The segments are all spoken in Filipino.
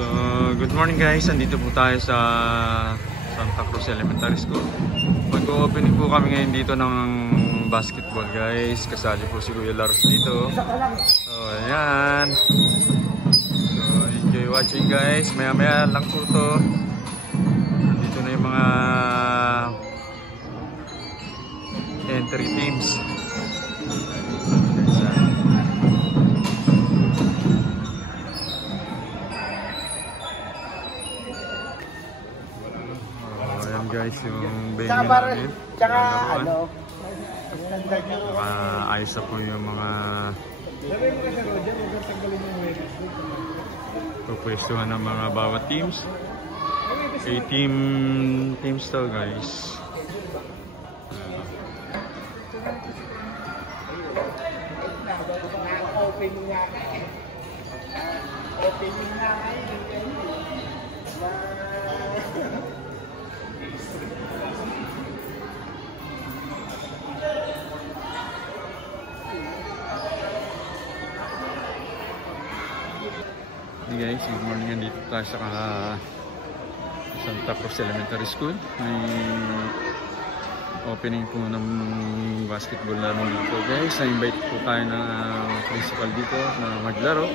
So, good morning guys. Andito po tayo sa Santa Cruz Elementary School. Mag-opening po kami ngayon dito ng basketball guys. Kasali po si Kuya Lars dito. So, ayan. So, enjoy watching guys. Maya-maya lang po to. Andito na yung mga entry teams. Guys, yung venue namin. Tsaka ano, ayos na po yung mga pupwestuhan ng mga bawat teams. 8 teams to guys. opening nga Hey guys, good morning. Dito tayo sa Santa Cruz Elementary School. May opening po ng basketball namin dito guys. Na-invite po tayo ng principal dito na maglaro.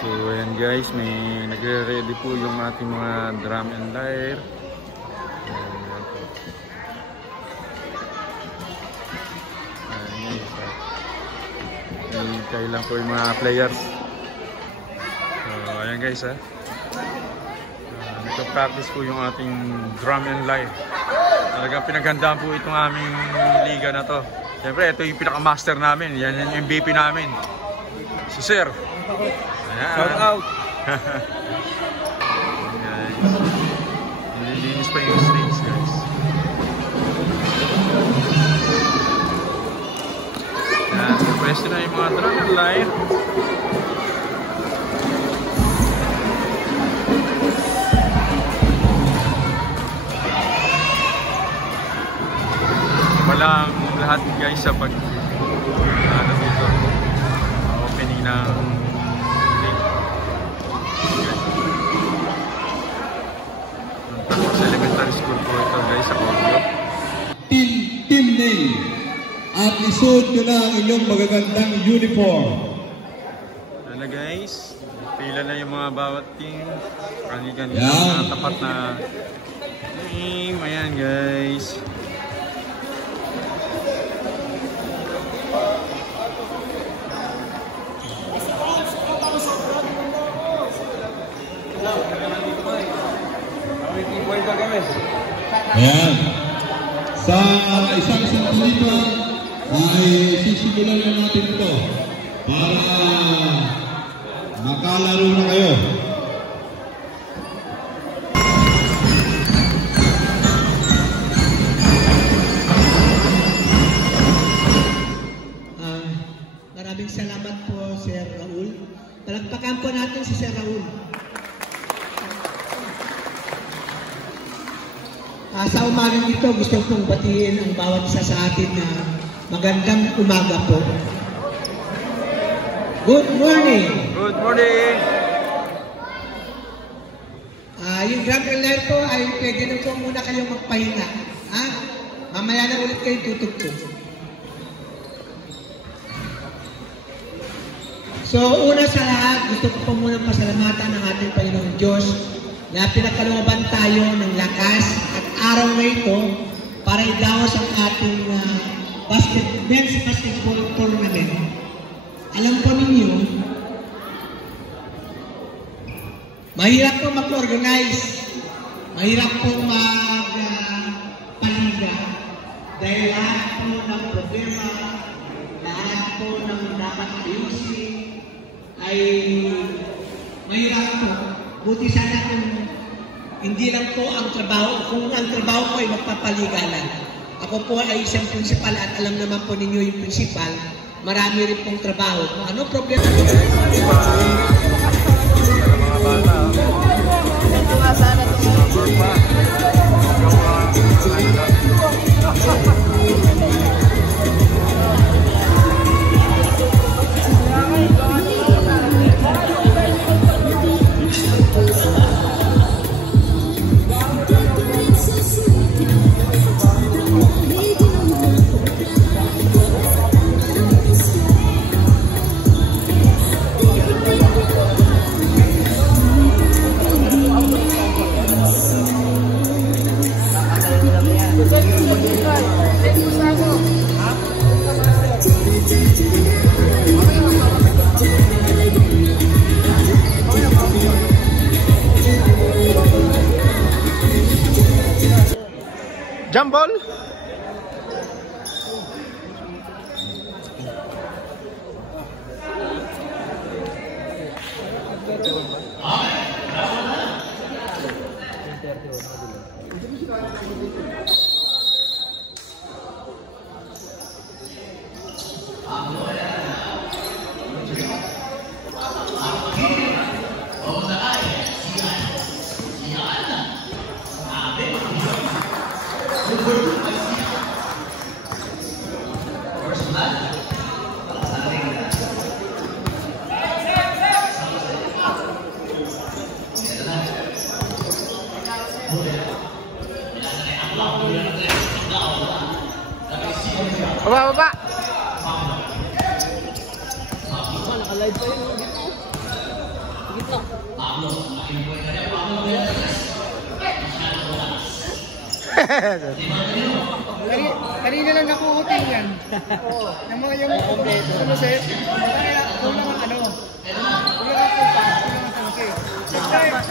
So ayan guys, may nagre-ready po yung ating mga drum and lyre. Kaya lang po yung mga players. Ayan guys ha. Nagpa-practice po yung ating drum and lyre. Talagang pinaghandaan po itong aming liga na to. Siyempre ito yung pinaka-master namin. Yan yung MVP namin. Si Sir. Ayan. Shout out. Guys. Nililinis pa yung stage guys. Ayan. Pwesto na yung mga drum and lyre. Walang lahat guys sa pag dito opening ng Tapos elementary school po ito guys sa Cordio. Team name at isuot nyo na ang inyong magagandang uniform. Ano guys, pila na yung mga bawat team. Kanina tapat na team. Ayan guys. Ayan. Sa isang dito ay sisimulan na natin ito para makalaro na kayo. Maraming salamat po Sir Raul. Palagpakan po natin si Sir Raul. Sa umagang ito, gusto kong batiin ang bawat isa sa atin na magandang umaga po. Good morning! Good morning! Yung drum and lyre po ay pwede na po muna kayong magpahinga. Mamaya na ulit kayo tutugtog. So, una sa lahat, gusto ko po muna pasalamatan ng ating Panginoong Diyos na pinagkalooban tayo ng lakas at araw na ito para idaos ang ating men's basketball tournament. Alam po ninyo, mahirap po mag-organize, mahirap po mag-paliga dahil lahat po ng problema, lahat po ng dapat ayusin ay mahirap po. Buti sana kung hindi lang po ang trabaho, kung ang trabaho ko ay magpapaligalan. Ako po ay isang principal at alam naman po ninyo yung principal, marami rin pong trabaho. Kung ano problema po? Mga bata. Ito nga sana ito. Jump ball. Baba, baba. Naka-live pa yun. Gitna. Kanina lang nakukuting yan. Oo. Yung mga yung ano sa'yo. Kaya kung naman ano. Kung naman po pa. Kung naman sa okay. Siyempre.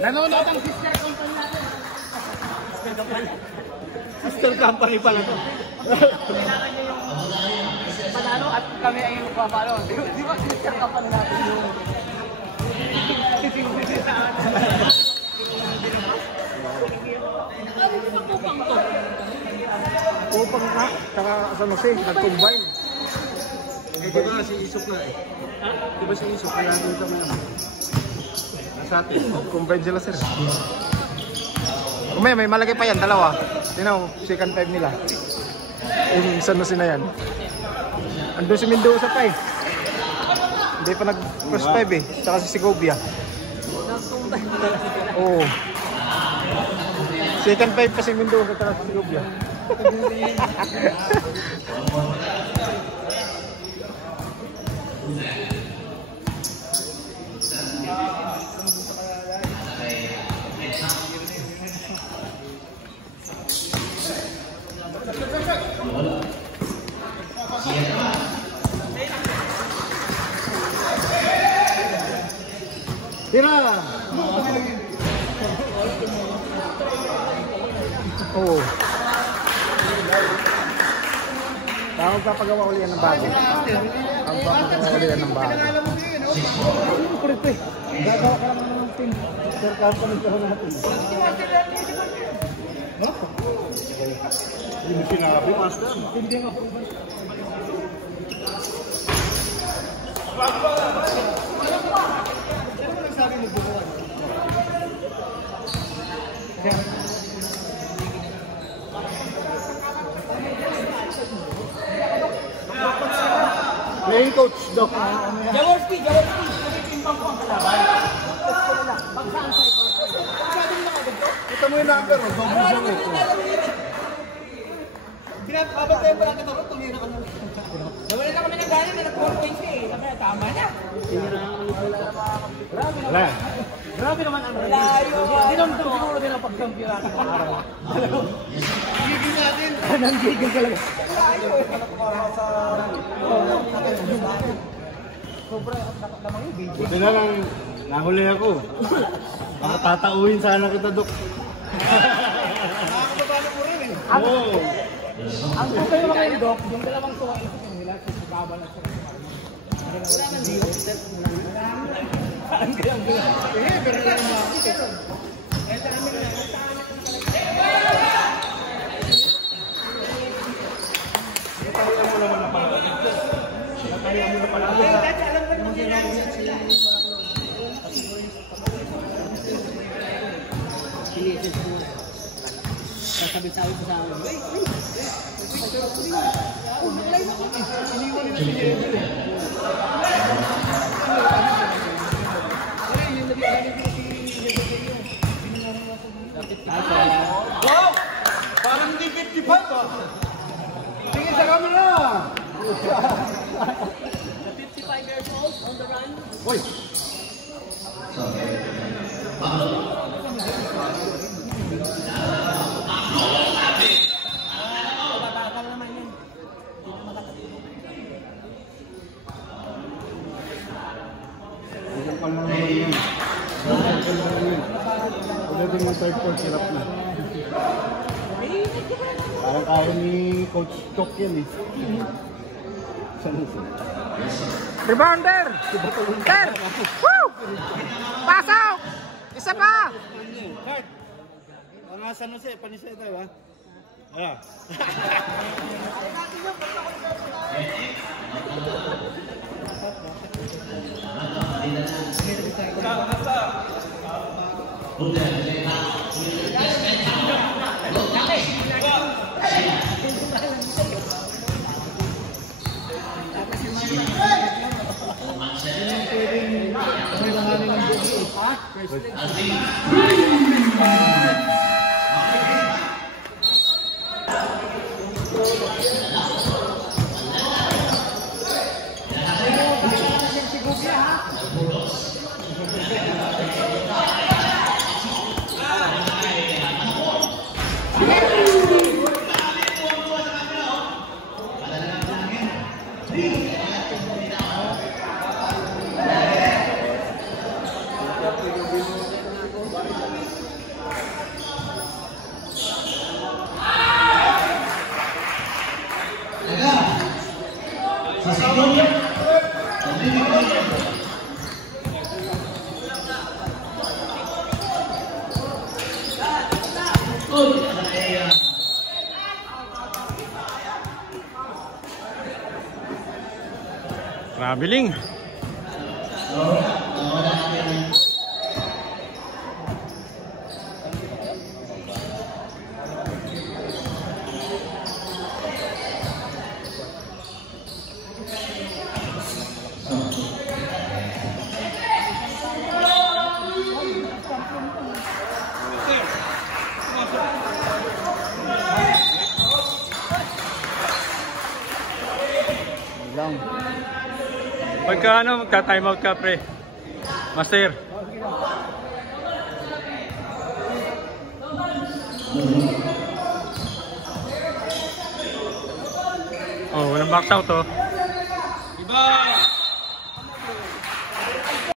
Nanonood ang sister company natin. Sister company pala to. Kailangan niya yung panalo at kami ay yung papalo. Di ba sister company natin yung sising-sisisaan. Kupang to. Kupang na. Saka San Jose, nag-combine. Eh, di ba si Isok na eh? Di ba si Isok kaya dito ngayon? Sa atin. Combine sila, sir. May malaki pa yan, dalawa. Tinaw, second 5 nila. Yung San Jose na yan. Andun si Mendoza pa eh. Hindi pa nag-first 5 eh. Saka si Segovia. Oo. Second 5 pa si Mendoza saka si Segovia. Tira! Oo. Tawag papagawa uli yan ng bago. Tawag papagawa uli yan ng bago. Kulit eh. Gagawa ka naman ng team. Sir, company ka natin. No? Hindi mo sinabi, master. Hindi nga po. Playing coach, Doc. Jaworski! Timbang ko ang kalaban. Pag saan sa'yo? Sabi nila agad to? Kita mo yung number, Pinapabas tayo pala ka tapos, tumira ka na. Nawala na kami ng gana na nag-4 points eh. Sabi na, tama na. Wala. Grabe naman ang layo. Dinamdam siguro din ang pagkampiyonata ng araw. Gigil natin. Anong gigil ka lang? Layo. Sobrang lamang yung video. Buti na lang, nahuli ako. Baka tatauhin sana kita, Dok. Nakakabalo ko rin eh. Oo. Ang gusto yung mga yung Doc, yung dalawang tuwa ito yung nila, sa Sugabal at sa wala nang Dio. Saan kaya ang gila? Eh, pero lang mga ako. Natalian mo naman na pala. Natalian mo na pala. Alam ko naman nila sila. Sasabi-sabi ko sa akin. Wow! Parang hindi 55 ah! sa camera! 55 years old on the run. Uy! Babagal naman yun. Isang pal naman yun. Wala din yung third court, hirap na. Parang kaya ni Coach Tok yan eh. Rebounder! Ter! Woo! Pasok! Isa pa! Kurt! Mga San Jose, panisay tayo ha? Ayan. Traveling. Pagka ano, magta-time out ka pre. Master. Oh, walang box out oh. Iba!